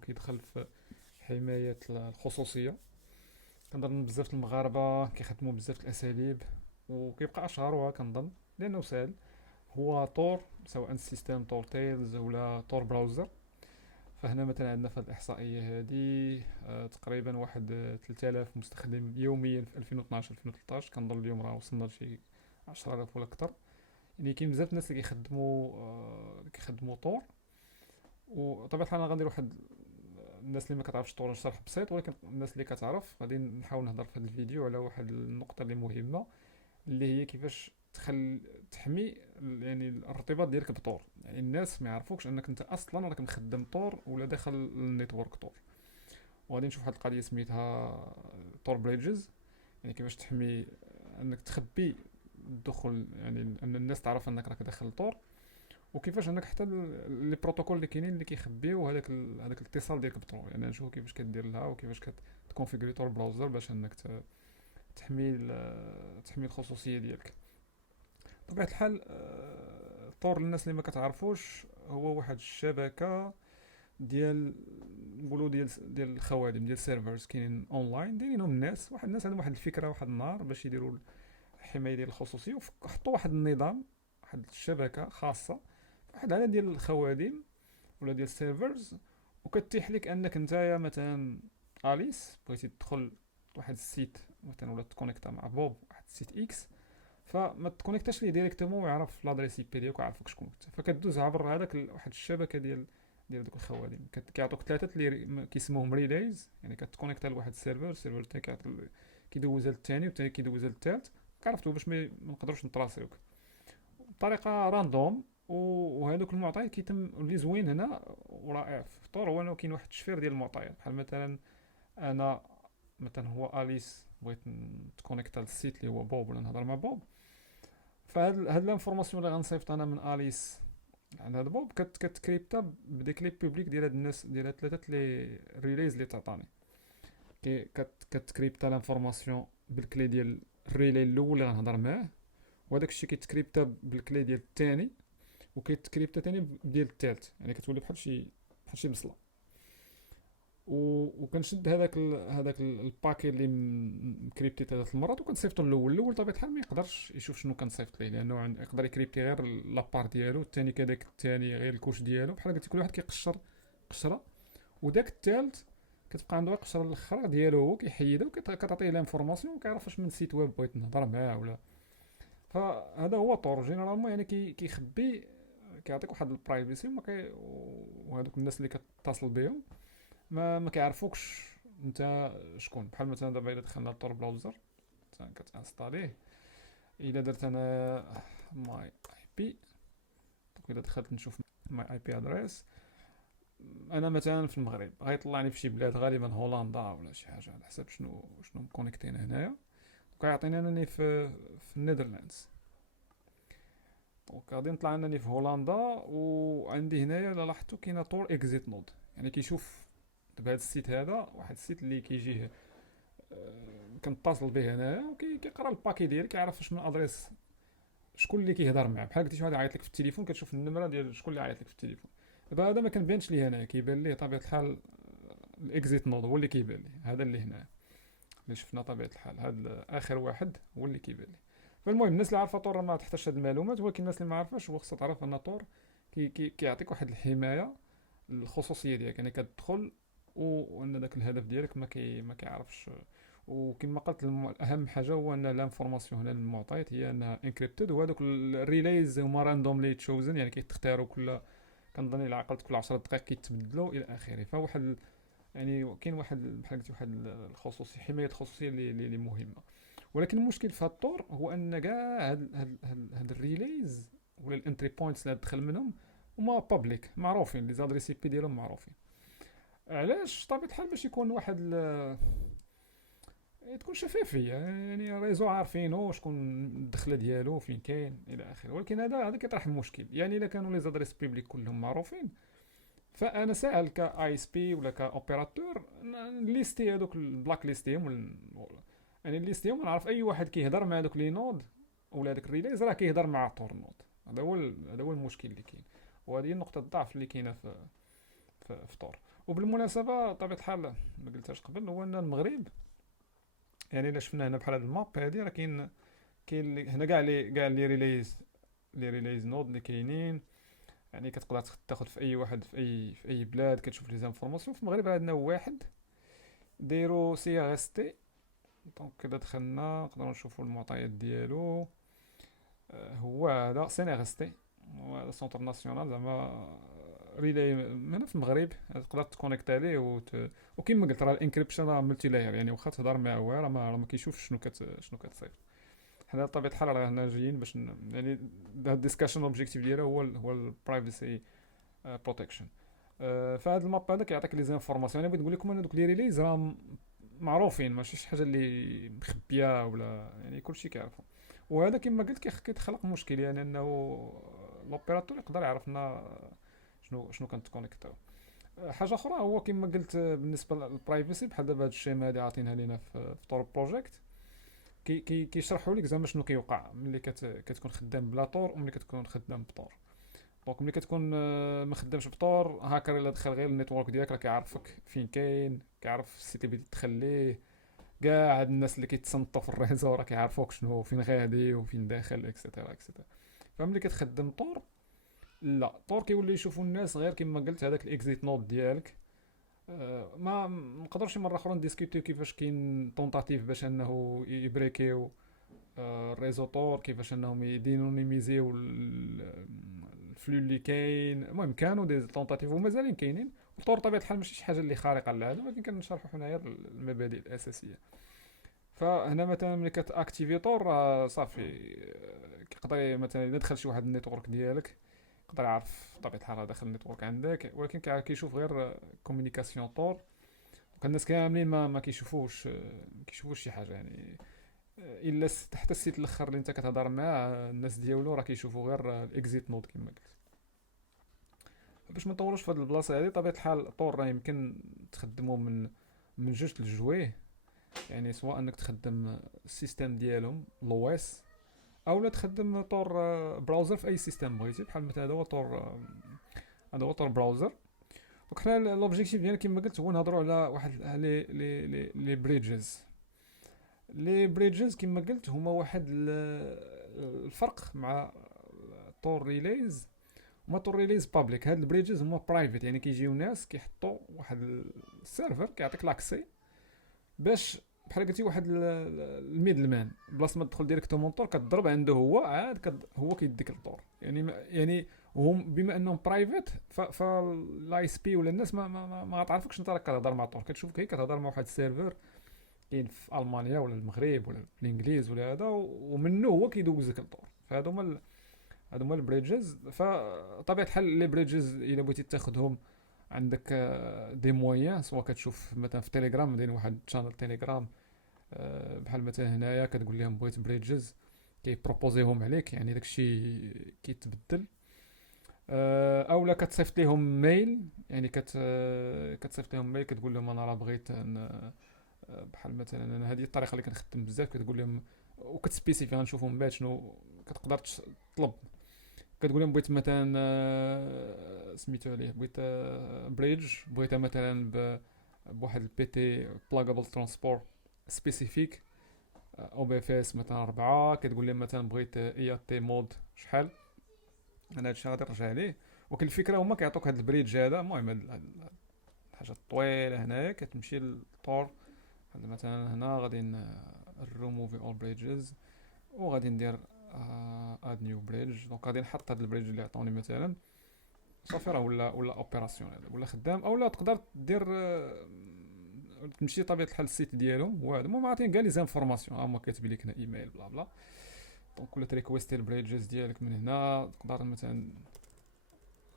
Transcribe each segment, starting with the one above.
وكيدخل في حماية الخصوصية. كنظن بزاف المغاربة كيخدموا بزاف الأساليب، وكيبقى أشهرها كنظن لأنه ساهل هو تور، سواء سيستم تور تيلز ولا تور براوزر. فهنا مثلا عندنا في هذه الإحصائية هذه تقريبا واحد 3000 مستخدم يوميا في 2012 2013. كنظن اليوم راه وصلنا لشي 10000 ولا أكثر. يعني كاين بزاف الناس اللي كيخدموا طور. وطبعا الحال انا غندير واحد، الناس اللي ما كتعرفش طور شرح بسيط، ولكن الناس اللي كتعرف غادي نحاول نهضر في هذا الفيديو على واحد النقطه اللي مهمه، اللي هي كيفاش تحمي يعني الارتباط ديالك بطور. يعني الناس ما يعرفوكش انك انت اصلا راك مخدم طور ولا داخل النيتورك طور. وغادي نشوف واحد القضيه سميتها طور بريدجز، يعني كيفاش تحمي انك تخبي الدخول، يعني ان الناس تعرف انك راك داخل طور. وكيفاش انك حتى لي بروتوكول اللي كاينين اللي كيخبيو هذاك الاتصال ديالك بالطور. يعني نشوفو كيفاش كدير لها وكيفاش كتكونفيغري طور براوزر باش انك تحمي تحمي الخصوصيه ديالك. بطبيعه الحال طور للناس اللي ما كتعرفوش هو واحد الشبكه ديال نقولوا ديال الخوادم ديال سيرفرز كاينين اونلاين، دايرينهم الناس عندهم واحد الفكره، واحد النهار باش يديروا الحمايه ديال الخصوصيه، وحطوا واحد النظام، واحد الشبكه خاصه، واحد العدد ديال الخوادم ولا ديال السيرفرز. وكتيح لك انك نتايا مثلا اليس بغيتي تدخل واحد السيت مثلا، ولا تكونيكتا مع بوب واحد السيت اكس، فما تكونيكتاش ليه ديريكتومون ويعرف لادريس اي بي ديالك ويعرفك شكون انت، فكدوز عبر هذاك واحد الشبكه ديال دوك الخوادم. كيعطوك ثلاثه اللي كيسموهم ريليز، يعني كتكونيكتا لواحد السيرفر، السيرفر الثاني كيدوزها للثاني، والثاني كيدوزها للثالث. عرفتو باش ما نقدروش نتراسيوك بطريقه راندوم. وهذوك المعطيات كيتم اللي زوين هنا ورائع في فطور، هو انه كاين واحد التشفير ديال المعطيات. بحال مثلا انا مثلا هو اليس بغيت نتكونيكتا للسيت اللي هو بوب ولا نهضر مع بوب، فهاد لانفورماسيون اللي غنصيفط انا من اليس عند هاد بوب كتكريبتا بديك لي بوبليك ديال هاد الناس، ديال هاد ثلاثه لي ريليز اللي تعطاني. كتكريبتا لانفورماسيون بالكلي ديال الريلي الاول اللي غنهضر معاه، وهذاك الشيء كيتكريبتا بالكلي ديال الثاني، وكيتكريبتا ثاني ديال الثالث. يعني كتولي بحال شي بصله. وكنشد هذاك الباكي اللي مكريبتي ثلاث المرات وكنصيفطو الاول طبيعه الحال ما يقدرش يشوف شنو كنصيفط ليه، لانه يقدر يكريبتي غير لابار ديالو، الثاني كذاك الثاني غير الكوش ديالو، بحال قلت كل واحد كيقشر قشره. وداك الثالث كتبقى عنده قشره الاخرى ديالو، هو كيحيدها وكتعطيه لانفورماسيون وكيعرف واش من سيت ويب بغيت نهضر معاه ولا. فهذا هو طور جينيرالمون، يعني كيخبي، كيعطيك واحد البرايفسي، وهذوك الناس اللي كتصل بهم ما كيعرفوكش انت شكون. بحال مثلا دابا الا دخلنا لطور براوزر كتانستاليه، الا درت انا ماي اي بي، الا دخلت نشوف ماي اي بي ادريس، انا مثلا في المغرب غيطلعني في شي بلاد غالبا هولندا ولا شي حاجه على حسب شنو مكونيكتين هنايا، وكيعطيني انني في النيذرلاندز. دونك غادي نطلع انني في هولندا، وعندي هنايا الا لاحظتو كاينه طور اكزيت نود، يعني كيشوف دابا هاد السيت هذا واحد السيت اللي كيجيه كنتصل به هنايا، وكيقرا الباكي ديالي، كيعرف واش من ادريس شكون اللي كيهضر معاه. بحال قلتي شي واحد يعيط لك في التليفون كتشوف النمره ديال شكون اللي عيط لك في التليفون. دابا هذا ما كنبانش ليه هنايا، كيبان ليه طبيعه الحال الاكزيت نود هو اللي كيبان ليه، هذا اللي هنا اللي شفنا طبيعه الحال، هذا اخر واحد هو اللي كيبان ليه. فالمهم الناس اللي عارفه طور ما تحتاجش هاد المعلومات، ولكن الناس اللي ما عارفاش هو خصها تعرف ان طور كيعطيك واحد الحمايه الخصوصيه ديالك، يعني كتدخل وان داك الهدف ديالك ما كيعرفش. وكما قلت اهم حاجه هو ان لانفورماسيون هنا المعطيات هي انها انكريبتد، وهذوك الريليز هما راندوملي تشوزن، يعني كيتختاروا كنظن الى عقلت كل 10 دقائق كيتبدلوا الى اخره. فواحد يعني كاين واحد بحال قلتي واحد الخصوصيه، حمايه الخصوصيه اللي مهمه. ولكن المشكل في هاد الطور هو ان كاع هاد الريليز ولا الانتري بوينتس اللي دخل منهم هما بابليك معروفين، لي زادريس اي بي ديالهم معروفين. علاش؟ طبيعة الحال باش يكون واحد تكون شفافية، يعني ريزو عارفينو شكون الدخلة ديالو فين كاين الى اخره. ولكن هذا كيطرح مشكل، يعني الا كانوا لي زادريس بيبليك كلهم معروفين، فانا ساهل كاي اس بي ولا كاوبيراتور ليستي هذوك البلاك ليستيهم، يعني ليستيهم نعرف اي واحد كيهضر مع دوك لي نود ولا داك الريليز راه كيهضر مع طور نود. هذا هو المشكل اللي كاين، وهذه نقطة الضعف اللي كاينة في طور. وبالمناسبه طبيعه الحال ما قلتهاش قبل، هو ان المغرب يعني الا شفنا هنا بحال هاد الماب هادي، راه كاين هنا كاع لي ريليز، لي ريليز نود اللي كاينين. يعني كتقدر تاخد في اي واحد في اي بلاد كتشوف لي زانفورماسيون. في المغرب عندنا واحد دايرو سي ار اس تي. دونك كده دخلنا نقدروا نشوفوا المعطيات ديالو. هو هذا سي ار اس تي، هو هذا سونتر ناسيونال زعما ريلاي من هنا في المغرب. تقدر تكونيكت عليه وكيما قلت راه الانكريبشن راه ملتي لاير، يعني واخا تهضر معاه راه ما كيشوفش شنو كتصير. حنا بطبيعه الحال راه هنا جايين باش يعني هاد الديسكاشن اوبجيكتيف ديالها هو البرايفسي بروتكشن. فهاد الماب هذا كيعطيك لي زانفورماسيون. انا بغيت نقول لكم ان دوك لي ريليز راه معروفين، ماشي شي حاجه اللي مخبيه ولا يعني كلشي كيعرفو. وهذا كما قلت كيخلق مشكل، يعني انه لوبيراتور يقدر يعرفنا شنو كنتكونيكتاو. حاجه اخرى هو كما قلت بالنسبه للبرايفسي، بحال دابا هاد الشيما هادي عاطينها لينا في طور بروجيكت. كيشرحوا لك زعما شنو كيوقع ملي كتكون خدام بلا طور وملي كتكون خدام بطور. دونك ملي كتكون ما خدامش بطور، هاكر الا دخل غير النيتورك ديالك راه كيعرفك فين كاين، كيعرف السيتي اللي تدخل ليه. كاع هاد الناس اللي كيتصنتوا في الريزو راه كيعرفوك شنو فين غادي وفين داخل اكسيتيرا اكسيتيرا. فملي كتخدم طور، لا طور كيولي يشوفوا الناس غير كما قلت هذاك الاكزيت نود ديالك. ما نقدرش مره اخرى نديسكوتيو كيفاش كاين طونطاتيف باش انه يبريكيو الريزو طور، كيفاش انهم يدينونيميزيو الفلو اللي كاين. المهم كانوا دي طونطاتيف ومازالين كاينين. الطور طبيعه الحال ماشي شي حاجه اللي خارقه للعاده، ولكن كنشرحوا حنايا المبادئ الاساسيه. فهنا مثلا ملي كتاكتيفي طور صافي، كيقدر مثلا الا دخل شي واحد النيتورك ديالك يقدر يعرف بطبيعه الحال راه داخل النيتورك عندك، ولكن كيشوف غير كومونيكاسيون طور. دوك الناس كاملين ما كيشوفوش شي حاجه يعني. الا حتى السيت الاخر اللي انت كتهضر معاه الناس ديالو راه كيشوفوا غير الاكزيت نود كما قلت. باش ما نطولوش في هذه البلاصه هذه، طبيعه الحال الطور راه يمكن تخدمو من جوج لجويه. يعني سواء انك تخدم السيستم ديالهم لو اس، او لا تخدم طور براوزر في اي سيستم بغيتي. بحال مثلا هذا هو طور براوزر. وحنا لوبجيكتيف ديالنا كما قلت هو نهضروا على واحد لي بريدجز. لي بريدجز كما قلت هما واحد الفرق مع طور ريليز. هما طور ريليز بابليك، هاد البريدجز هما برايفت، يعني كيجيو ناس كيحطوا واحد السيرفر كيعطيك لاكسي باش بحال قلتي واحد الميدل مان. بلاصه ما تدخل ديريكتومون الطور كتضرب عنده هو عاد هو كيديك الطور. يعني هم بما انهم برايفت، فالاي اس بي ولا الناس ما غتعرفكش انت راك كتهضر مع الطور. كتشوفك هي كتهضر مع واحد السيرفر كاين في المانيا ولا المغرب ولا الانجليز ولا هذا، ومنه هو كيدوزك الطور. هادو هما البريدجز. فطبيعه الحال لي بريدجز الا بغيتي تاخذهم عندك دي مويان. سواء كتشوف مثلا في تيليجرام دايرين واحد شانل تيليجرام، بحال مثلا هنايا كتقول لهم بغيت بريدجز كيبروبوزيهم عليك، يعني داكشي كيتبدل. اولا كتصيفط لهم ميل، يعني كتصيفط لهم ميل كتقول لهم انا راه بغيت بحال مثلا انا هذه الطريقه اللي كنخدم بزاف. كتقول لهم وكتسبيسيفي غنشوفوا من بعد شنو كتقدر تطلب. كتقول لهم بغيت مثلا سميتو عليه، بغيت بريدج، بغيتها مثلا بواحد البي تي بلاغابل ترانسبور سبيسيفيك او بي اف اس مثلا 4. كتقول لهم مثلا بغيت اي تي مود شحال. انا هادشي غادي نرجع ليه. ولكن الفكره هما كيعطوك هاد البريدج هذا. المهم هاد الحاجه الطويله هنايا كتمشي للطور. مثلا هنا غادي ريموفي اول بريدجز، وغادي ندير اد نيو بريدج. دونك غادي نحط هاد البريدج اللي عطوني مثلا صافي، راه ولا اوبيراسيونيل ولا خدام. اولا تقدر دير تمشي طبيعه الحال السيت ديالهم. وهذا هما عاطين كاع لي زانفورماسيون، هما كاتبين لك هنا ايميل بلا بلا. دونك ولا تريكويستي البريدجز ديالك من هنا تقدر مثلا.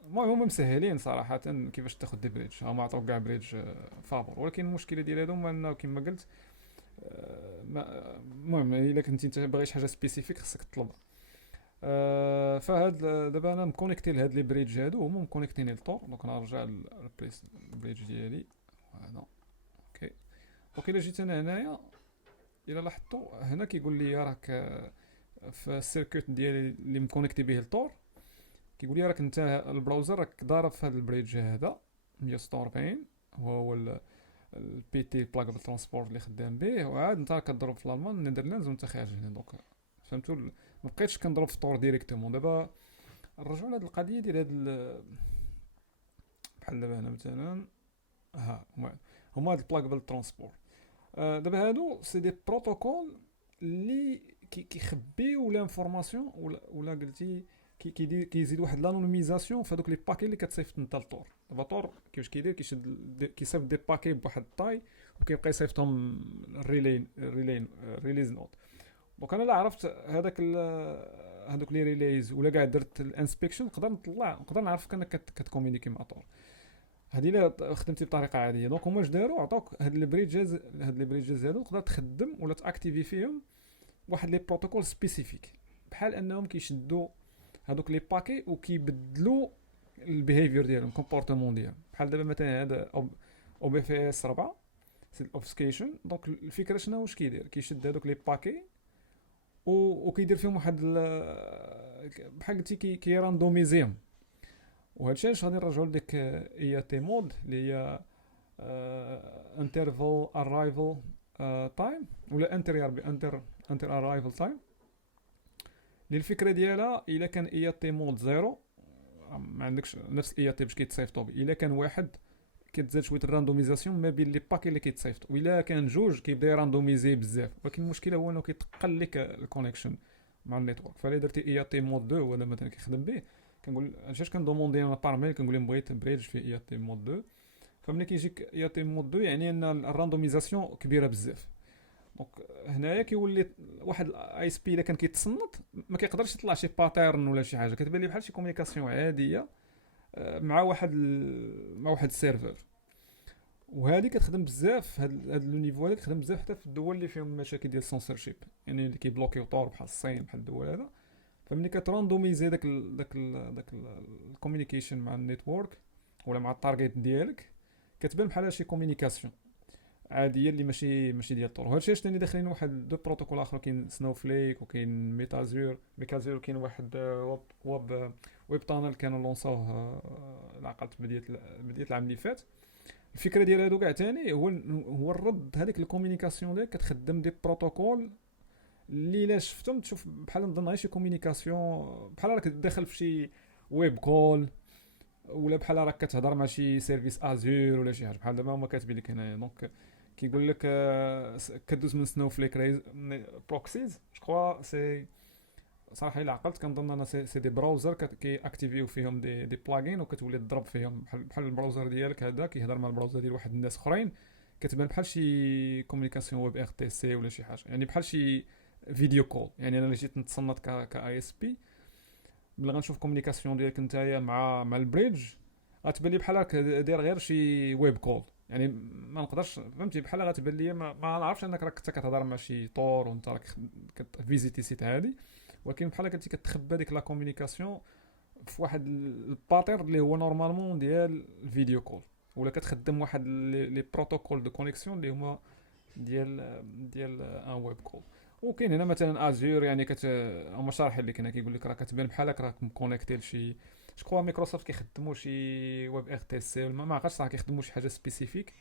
المهم هما مسهلين صراحه كيفاش تاخذ دي بريدج. هما عطاوك كاع بريدج فابور. ولكن المشكله ديال هادو انه كما قلت المهم الا كنتي انت باغي شي حاجه سبيسيفيك خصك تطلبها. فهاد دابا انا مكونيكتي لهاد لي بريدج هادو هما مكونيكتيني للطور. دونك نرجع للبليس البريدج ديالي هذا. اوكي. دونك الا جيت انا هنايا، الا لاحظتوا هنا كيقول لي راك في السيركوت ديالي اللي مكونيكتي به للطور، كيقول لي راك انت البراوزر راك ضارب في هذا البريدج هذا 146 هو البي تي بلاغابل ترانسبورت اللي خدام به، وعاد انت كضرب في الالمان النيدرلاندز وانت خارج هنا. دونك فهمتوا ما بقيتش كنضرب في الطور ديريكتومون. دابا نرجعوا لهاد القضيه ديال بحال دابا هنا مثلا، هما هاد البلاغابل ترانسبورت. دابا هادو سي دي بروتوكول اللي كيخبيو لانفورماسيون، ولا قلتي كيزيد واحد لانونيميزاسيون في هذوك لي باكي اللي كتصيفط انت لطور. دابا طور كيفاش كيدير، كيصيفط دي باكي بواحد الطاي وكيبقى يصيفطهم ريليز نوت. دونك انا لا عرفت هذوك لي ريليز ولا كاع درت الانسبكشن، نقدر نعرف انك كتكومونيكي مع طور. هذه الا خدمتي بطريقه عاديه. دونك هما اش داروا، عطوك هاد لي بريدجز هادو تقدر تخدم ولا تاكتيفي فيهم واحد لي بروتوكول سبيسيفيك، بحال انهم كيشدوا هذوك لي باكي وكيبدلوا البيهيفير ديالهم، الكومبورتمون ديالهم. بحال دابا مثلا هذا او بي في اس 4 سي الاوبسكيشن. دونك الفكره شنو واش كيدير، كيشد هذوك لي باكي وكيدير فيهم واحد بحال قلتي كيراندوميزيهم. وهذا الشيء غادي نرجعوا لديك اي تي مود اللي هي انترفال ارايفل تايم، ولا انتر ارايفل تايم. اللي الفكره ديالها الا كان اي تي مود زيرو ما عندكش نفس اي تي باش كيتصيفطوا. الا كان واحد كتزاد شويه الراندوميزاسيون ما بين لي باكي اللي كيتصيفطوا، والا كان جوج كيبدا يراندوميزي بزاف. ولكن المشكله هو انه كيتقل لك الكونيكشن مع النيتورك. فالا درتي اي تي مود 2 ولا مثلا كيخدم به، كنقول علاش كندوموندي انا بار ميل، كنقول لهم بغيت بريدج في اي تي مود 2. فملي كيجيك اي تي مود 2 يعني ان الراندوميزاسيون كبيره بزاف. دونك هنايا كيولي واحد الاي اس بي الا كان كيتصنت ما كيقدرش يطلع شي باترن ولا شي حاجه، كتبان لي بحال شي كومونيكاسيون عاديه مع واحد السيرفر. وهذه كتخدم بزاف، هاد لو نيفو هذا كتخدم بزاف حتى في الدول اللي فيهم مشاكل ديال السونسورشيب، يعني اللي كيبلوكيو طور بحال الصين بحال الدول هذا. فملي كتراندوميزي داك الكوميونيكيشن مع النيتورك ولا مع التارجت ديالك، كتبان بحال شي كوميونيكاسيون عاديه اللي ماشي ديال الطور. وهادشي ثاني داخلين واحد دو بروتوكول اخر، كاين سنوفليك وكاين ميتازور وكاين واحد ويب تانل كانوا لونساوه العقد بدايه العام اللي فات. الفكره ديال هادو كاع ثاني هو الرد هذيك الكوميونيكاسيون ديالك كتخدم دي بروتوكول اللي الا شفتهم تشوف بحال نظن غير شي كوميونيكاسيون بحال راك داخل في شي ويب كول، ولا بحال راك كتهضر مع شي سيرفيس ازور ولا شي حاجه بحال دابا هما كاتبين لك هنايا. دونك كيقول لك كدوز من سنوفليك بروكسيز جو كخوا سي صراحه الا عقلت كنظن انا سي دي براوزر كي اكتيفيو فيهم دي بلاغين وكتولي تضرب فيهم بحال البراوزر ديالك هذا كيهضر مع البراوزر ديال واحد الناس اخرين. كتبان بحال شي كومونيكاسيون ويب ار تي سي ولا شي حاجه، يعني بحال شي فيديو كول. يعني انا جيت نتصنت كاي اس بي، ملي غنشوف كومونيكاسيون ديالك نتايا مع البريدج غتبان لي بحال راك داير غير شي ويب كول. يعني ما نقدرش فهمتي بحال غتبان لي ما نعرفش انك راك كتهضر مع شي طور وانت راك كتفيزيتي سيت هادي، ولكن بحال كنتي كتخبى ديك لا كومونيكاسيون في واحد الباتر اللي هو نورمالمون ديال الفيديو كول، ولا كتخدم واحد لي بروتوكول دو كونيكسيون اللي هما ديال ان ويب كول. وكاين هنا مثلا ازور، يعني هما شارحين لك هنا كيقول لك راه كتبان بحالك راك مكونيكتي لشي شكون مايكروسوفت كيخدموا شي ويب ار تي سي ما عرفتش صح كيخدموا شي حاجه سبيسيفيك.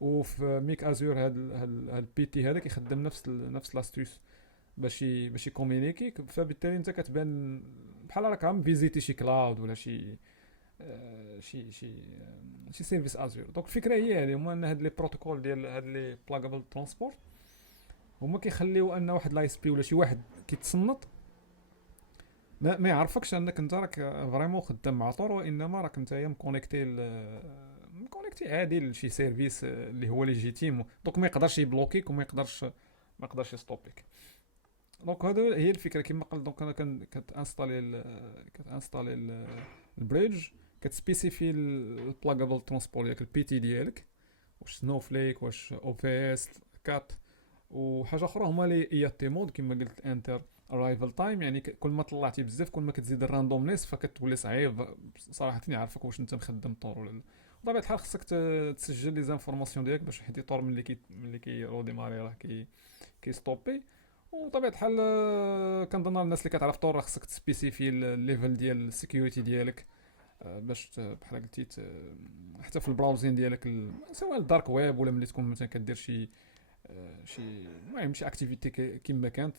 وفي ميك ازور هاد البي تي هذا كيخدم نفس لاستوس باش يكومونيكي. فبالتالي انت كتبان بحال راك عم فيزيتي شي كلاود ولا شي سيرفيس ازور. دونك الفكره هي هذه، هما ان هاد لي بروتوكول ديال هاد لي بلاغابل ترانسبورت هما كيخليو ان واحد لاي اس بي ولا شي واحد كيتصنت ما يعرفكش انك انت راك فريمون خدام مع طور، وانما راك نتايا مكونيكتي عادي لشي سيرفيس اللي هو ليجيتيم. دونك ما يقدرش يبلوكيك وما يقدرش يستوبيك. دونك هذا هي الفكره كما قلت. دونك انا كتانستالي البريدج، كتسبيسيفي البلاغابل ترانسبورت ديالك البي تي ديالك، واش سنوفليك واش او في اس كات. وحاجه اخرى هما لي اي تي مود كما قلت انتر ارايفل تايم، يعني كل ما طلعتي بزاف كل ما كتزيد الراندومنيس فكتولي صعيب صراحه يعرفك واش انت مخدم طور ولا لا. بطبيعه الحال خصك تسجل لي زانفورماسيون ديالك باش حيت طور ملي كي روديماري راه كي ستوبي. وطبيعه الحال كنظن الناس اللي كتعرف طور خصك تسبيسيفي الليفل ديال السيكيورتي ديالك باش بحال قلتي حتى في البراوزين ديالك سواء الدارك ويب ولا ملي تكون مثلا كدير شي المهم شي اكتيفيتي كيما كانت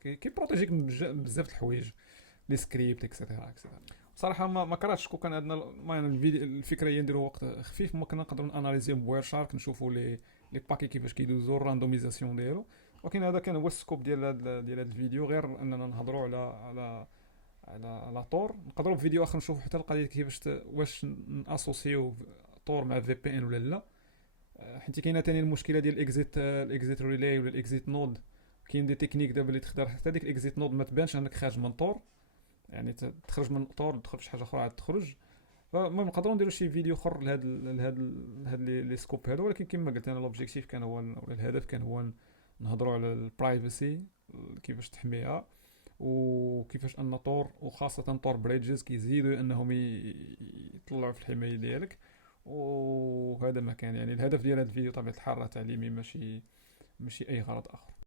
كيبروتيجيك من بزاف د الحوايج، لي سكريبت اكسيتيرا اكسيتيرا. صراحه ما كرهتش كون كان عندنا المهم الفكره هي نديرو وقت خفيف، ما كنا نقدروا اناليزيو بوير شارك، نشوفوا لي باكي كيفاش كيدوزو الراندوميزاسيون ديالو. ولكن هذا كان هو السكوب ديال هذا الفيديو، غير اننا نهضروا على طور. نقدروا في فيديو اخر نشوفوا حتى القضيه كيفاش واش ناسوسيو طور مع في بي ان ولا لا. حيت كاينه ثاني المشكله ديال الاكزيت ريلاي ولا الاكزيت نود. كاين دي تكنيك دابا اللي تقدر حتى ديك الاكزيت نود ما تبانش انك خارج من طور، يعني تخرج من طور تدخل في شي حاجه اخرى عاد تخرج. فالمهم نقدروا نديروا شي فيديو اخر لهاد لي سكوب هذا. ولكن كما قلت انا لوبجيكتيف كان هو ولا الهدف كان هو نهضروا على البرايفسي، كيفاش تحميها، وكيفاش ان طور وخاصه طور بريدجز كيزيدوا انهم يطلعوا في الحمايه ديالك. وهذا ما كان يعني الهدف ديال هذا الفيديو طبيعه الحال راه تعليمي، ماشي اي غرض اخر.